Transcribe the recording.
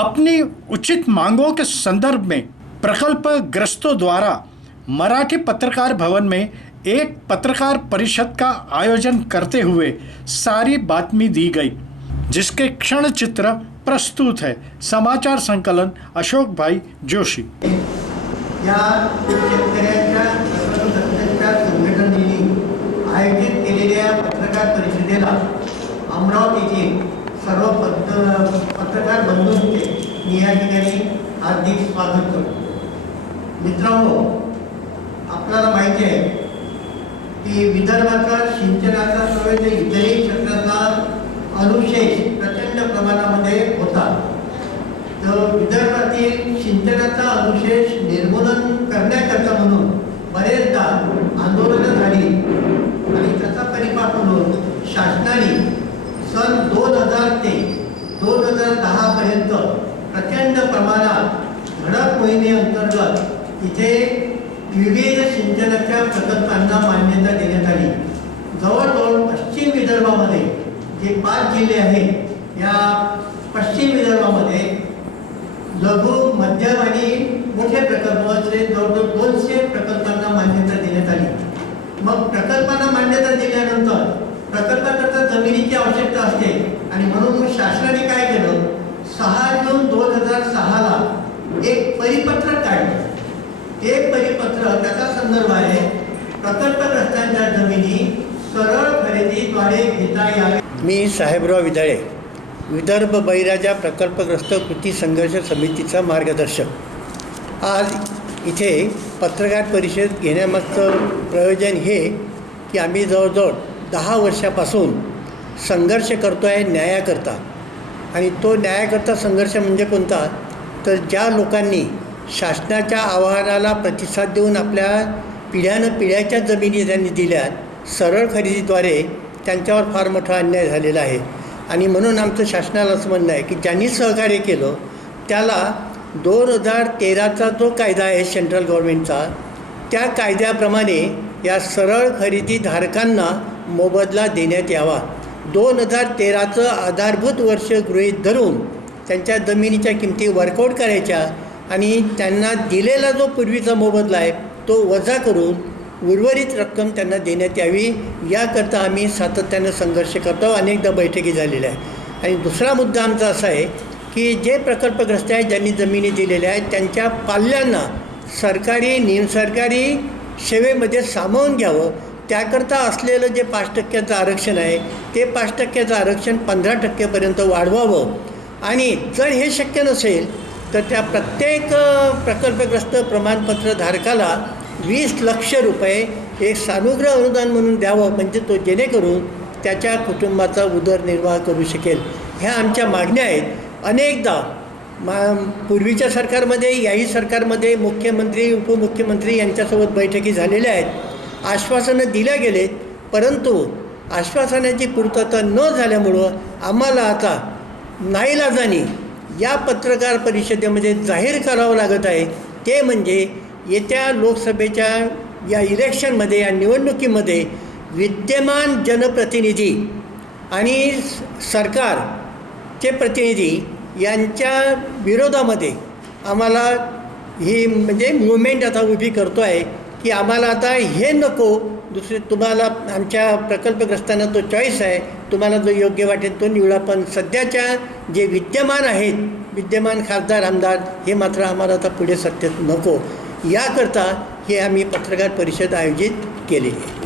अपनी उचित मांगों के संदर्भ में प्रकल्प ग्रस्तों द्वारा मराठी पत्रकार भवन में एक पत्रकार परिषद का आयोजन करते हुए सारी बातमी दी गई, जिसके क्षण चित्र प्रस्तुत है। समाचार संकलन, अशोक भाई जोशी। या सर्व पत्र पत्रकार बंधूंचे मी या ठिकाणी हार्दिक स्वागत करतो. मित्रांनो आपल्याला माहिती आहे की विदर्भाचा सिंचनाचा सर्व इतरही क्षेत्राचा अनुशेष प्रचंड प्रमाणामध्ये होता. तर विदर्भातील सिंचनाचा अनुशेष निर्मूलन करण्याकरता म्हणून बरेचदा आंदोलनं झाली. आणि त्याचा परिपाक म्हणून शासनाने सन दोन हजार ते दोन हजार दहापर्यंत प्रचंड प्रमाणात धडक मोहिमेअंतर्गत इथे विविध सिंचनाच्या प्रकल्पांना मान्यता देण्यात आली. जवळजवळ पश्चिम विदर्भामध्ये जे पाच जिल्हे आहेत या पश्चिम विदर्भामध्ये लघु मध्यम आणि मोठे प्रकल्प असले जवळजवळ दोनशे प्रकल्पांना मान्यता देण्यात आली. मग प्रकल्पांना मान्यता दिल्यानंतर प्रकल्पाकरता जमिनीची आवश्यकता आणि म्हणून मग शासनाने काय केलं? सहा जून दोन हजार सहाला एक परिपत्रक काढलं. ते परिपत्रक त्याचा संदर्भ आहे प्रकल्पग्रस्तांच्या जमिनी सरळ खरेदीद्वारे घेता यावे. मी साहेबराव विधाळे विदर्भ बैराजा प्रकल्पग्रस्त कृती संघर्ष समितीचा मार्गदर्शक. आज इथे पत्रकार परिषद घेण्यामागचं प्रयोजन हे की आम्ही जवळजवळ दहा वर्षापासून संघर्ष करतो आहे न्यायाकरता. आणि तो न्यायाकरता संघर्ष म्हणजे कोणता? तर ज्या लोकांनी शासनाच्या आव्हानाला प्रतिसाद देऊन आपल्या पिढ्यानं पिढ्याच्या जमिनी त्यांनी दिल्या सरळ खरेदीद्वारे त्यांच्यावर फार मोठा अन्याय झालेला आहे. आणि म्हणून आमचं शासनाला असं म्हणणं आहे की ज्यांनी सहकार्य केलं त्याला दोन हजार तेराचा जो कायदा आहे सेंट्रल गव्हर्मेंटचा त्या कायद्याप्रमाणे या सरळ खरेदीधारकांना मोबदला देण्यात यावा. दोन हजार तेराचं आधारभूत वर्ष गृहीत धरून त्यांच्या जमिनीच्या किमती वर्कआउट करायच्या आणि त्यांना दिलेला जो पूर्वीचा मोबदला आहे तो वजा करून उर्वरित रक्कम त्यांना देण्यात यावी. याकरता आम्ही सातत्यानं संघर्ष करतो. अनेकदा बैठकी झालेल्या आहे आणि दुसरा मुद्दा आमचा असा आहे की जे प्रकल्पग्रस्त आहेत ज्यांनी जमिनी दिलेल्या आहेत त्यांच्या पाल्यांना सरकारी निमसरकारी सेवेमध्ये सामावून घ्यावं. त्याकरता असलेलं जे पाच टक्क्याचं आरक्षण आहे ते पाच टक्क्याचं आरक्षण पंधरा टक्केपर्यंत वाढवावं. आणि जर हे शक्य नसेल तर त्या प्रत्येक प्रकल्पग्रस्त प्रमाणपत्र धारकाला वीस लक्ष रुपये एक सानुग्रह अनुदान म्हणून द्यावं म्हणजे तो जेणेकरून त्याच्या कुटुंबाचा उदरनिर्वाह करू शकेल. ह्या आमच्या मागण्या आहेत. अनेकदा मा पूर्वीच्या सरकारमध्ये याही सरकारमध्ये मुख्यमंत्री उपमुख्यमंत्री यांच्यासोबत बैठकी झालेल्या आहेत. आश्वासनं दिल्या गेलेत परंतु आश्वासनाची पूर्तता न झाल्यामुळं आम्हाला आता नाईलाजाने या पत्रकार परिषदेमध्ये जाहीर करावं लागत आहे. ते म्हणजे येत्या लोकसभेच्या या इलेक्शनमध्ये या निवडणुकीमध्ये विद्यमान जनप्रतिनिधी आणि स- सरकारचे प्रतिनिधी यांच्या विरोधामध्ये आम्हाला ही म्हणजे मुवमेंट आता उभी करतो आहे की आम्हाला आता हे नको. दुसरे तुम्हाला आमच्या प्रकल्पग्रस्तांना तो चॉईस आहे. तुम्हाला जो योग्य वाटेल तो निवडा. पण सध्याच्या जे विद्यमान आहेत विद्यमान खासदार आमदार हे मात्र आम्हाला आता पुढे सत्तेत नको. याकरता हे आम्ही पत्रकार परिषद आयोजित केलेली आहे.